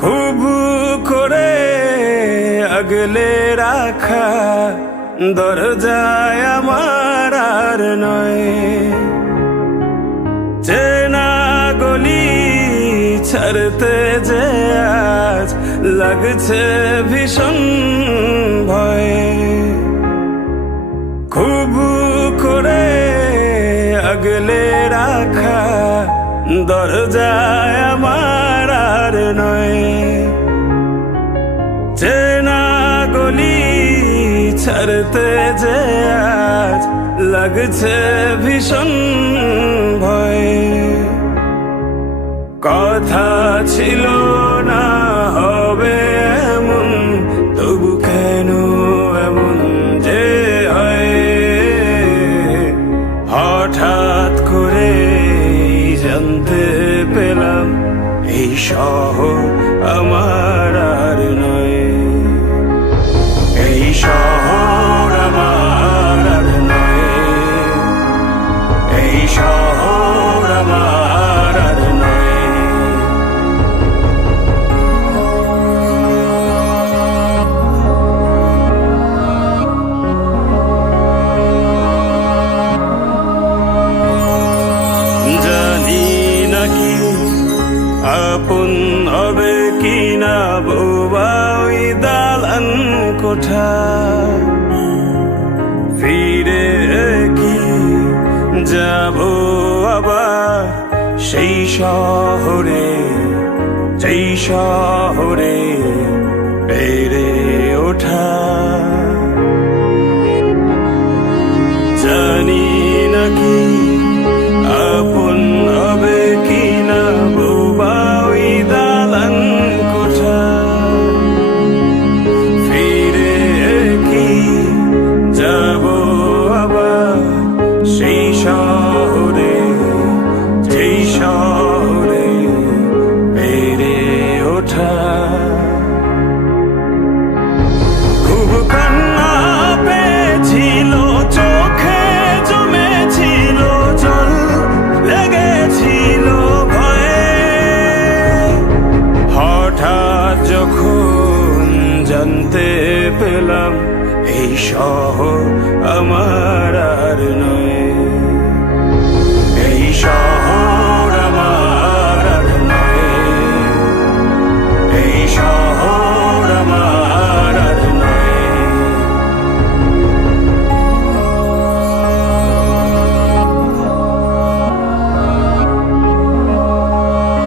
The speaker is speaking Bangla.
খুব করে আগলে রাখা দরজায় আমার আর নয়, চেনা গলি ছাড়তে যে আজ লাগছে ভীষণ ভয়। খুব করে আগলে রাখা দরজায় আমার আর নয়, চেনা গলি ছাড়তে যে আজ লাগছে ভীষণ ভয়। কথা ছিল না হবে এমন, তবু কেন এমন যে হয়। হঠাৎ করে জানতে পেলাম এই শহর আমার আর নয়, এই শহর আমার আর নয়, এই শহর আমার আর নয়। জানি নাকি আপন হবে কিনা বোবা ওই দালান কোঠা, ফিরে কি যাব আবার সেই শহরে, যেই শহরে বেড়ে ওঠা। জানি নাকি আপন হবে কিনা বোবা ওই দালান কোঠা, ফিরে কি যাব আবার সেই শহরে, যেই শহরে বেড়ে ওঠা। খুব কান্না পেয়েছিল, চোখে জমেছিল জল, লেগেছিল ভয়ে। হঠাৎ যখন জানতে পেলাম এই শহর